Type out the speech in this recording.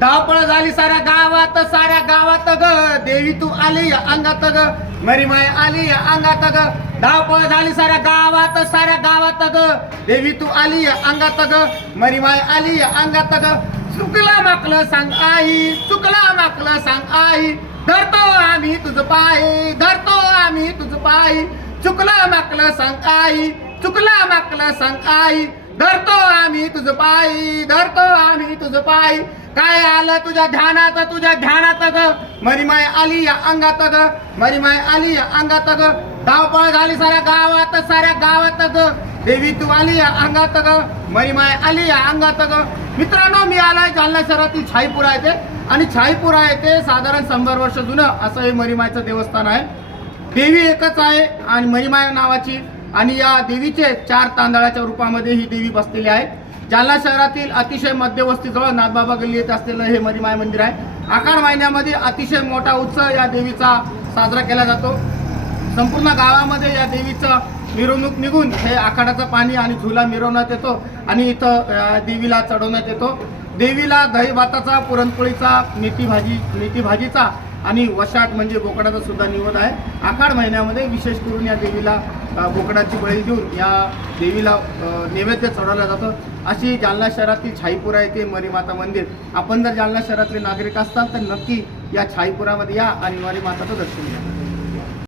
धावपळ झाली साऱ्या गावात ग देवी तू आली या अंगात ग मरीमाय आली या अंगात ग धावपळ झाली साऱ्या गावात ग देवी तू आली या अंगात ग मरीमाय आली या अंगात ग चुकला माकलं सांग आई धरतो आम्ही तुझ पाय चुकला माकलं सांग आई धरतो आम्ही तुझ पाय काय आलं तुझ्या ध्यानात ग मरीमाय आली या अंगात ग धावपळ झाली साऱ्या गावात ग देवी तू आली या अंगात ग मरीमाय आली या अंगात ग मित्रांनो, मी आलाय जालना शहरातील छाईपुरा येथे आणि छाईपुरा येथे साधारण 100 वर्ष जुनं असं हे मरीमायचं देवस्थान आहे. देवी एकच आहे आणि मरीमाय नावाची आणि या देवीचे 4 तांदळाच्या रूपामध्ये ही देवी बसलेली आहे. जालना शहरातील अतिशय मध्यवस्तीजवळ नाथबाबा गल्ली येथे असलेलं हे मरीमाय मंदिर आहे. आषाढ महिन्यामध्ये अतिशय मोठा उत्सव या देवीचा साजरा केला जातो. संपूर्ण गावामध्ये या देवीचं मिरवणूक निघून हे आखाडाचं पाणी आणि झुला मिरवण्यात येतो आणि इथं देवीला चढवण्यात येतो. देवीला दही भाताचा, पुरणपोळीचा, मेथी भाजीचा आणि वशाट म्हणजे बोकडाचा सुद्धा निवद आहे. आषाढ महिन्यामध्ये विशेष करून या देवीला बोकडाची बळी देऊन या देवीला नैवेद्य चढवला जातं. अशी जालना शहरातील छाईपुरा येथे मरीमाता मंदिर. आपण जर जालना शहरातले नागरिक असताल तर नक्की या छाईपुरामध्ये या आणि मरीमाताचं दर्शन घ्या.